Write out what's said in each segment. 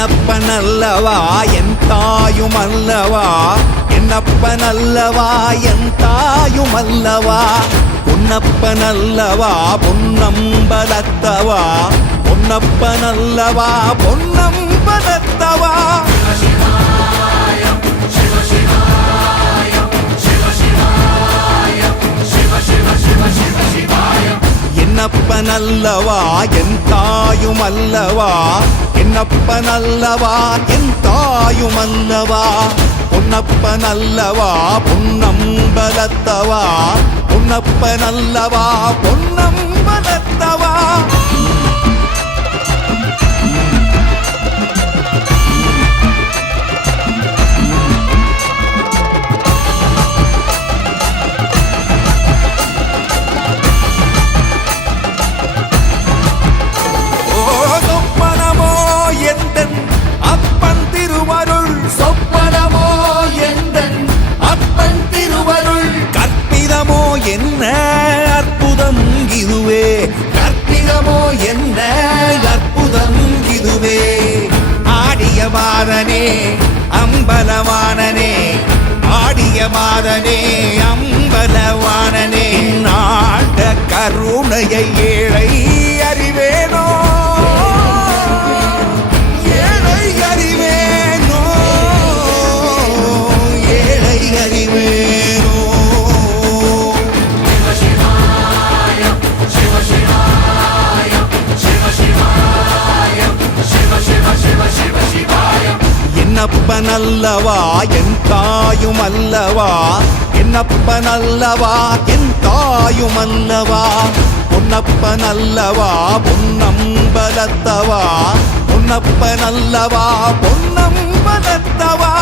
என்னப்பனல்லவா என் தாயுமல்லவா, என்னப்பனல்லவா என் தாயுமல்லவா, பொன்னப்பனல்லவா பொன்னம்பலத்தவா, பொன்னப்பனல்லவா பொன்னம்பலத்தவா. என்னப்பனல்லவா என் தாயுமல்லவா, என்னப்பனல்லவா என் தாயுமல்லவா, பொன்னப்பனல்லவா பொன்னம்பலத்தவா, பொன்னப்பனல்லவா பொன்னம்பலத்தவா. என்ன அற்புதம் இதுவே, கற்பிதமோ என்ன அற்புதம் இதுவே. ஆடிய மாதனே அம்பலவானனே, ஆடிய மாதனே அம்பலவானனே, நாட கருணையை ஏழை அறிவேனோ, ஏழை அறிவேனோ, ஏழை அறிவேனோ. என்னப்பனல்லவா என் தாயுமல்லவா, என்னப்பனல்லவா என் தாயுமல்லவா, பொன்னப்பனல்லவா பொன்னம்பலத்தவா, பொன்னப்பனல்லவா பொன்னம்பலத்தவா.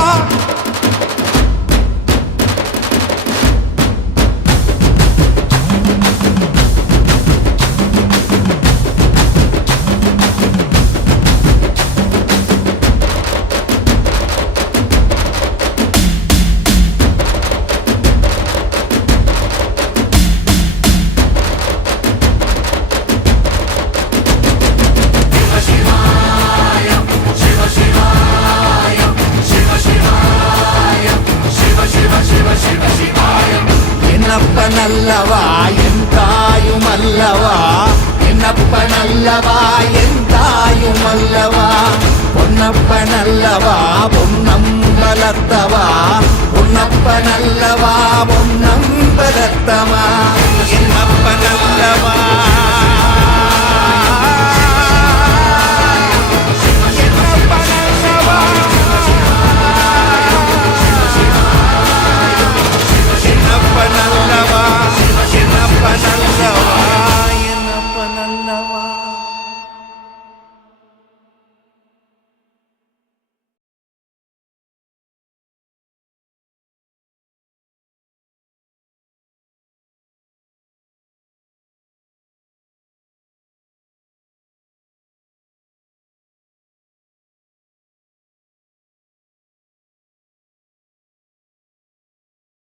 என்னப்பனல்லவா என் தாயுமல்லவா, என்னப்பனல்லவா என் தாயுமல்லவா, பொன்னப்பனல்லவா பொன்னம்பலத்தவா, பொன்னப்பனல்லவா பொன்னம்பலத்தவா. என்னப்பனல்லவா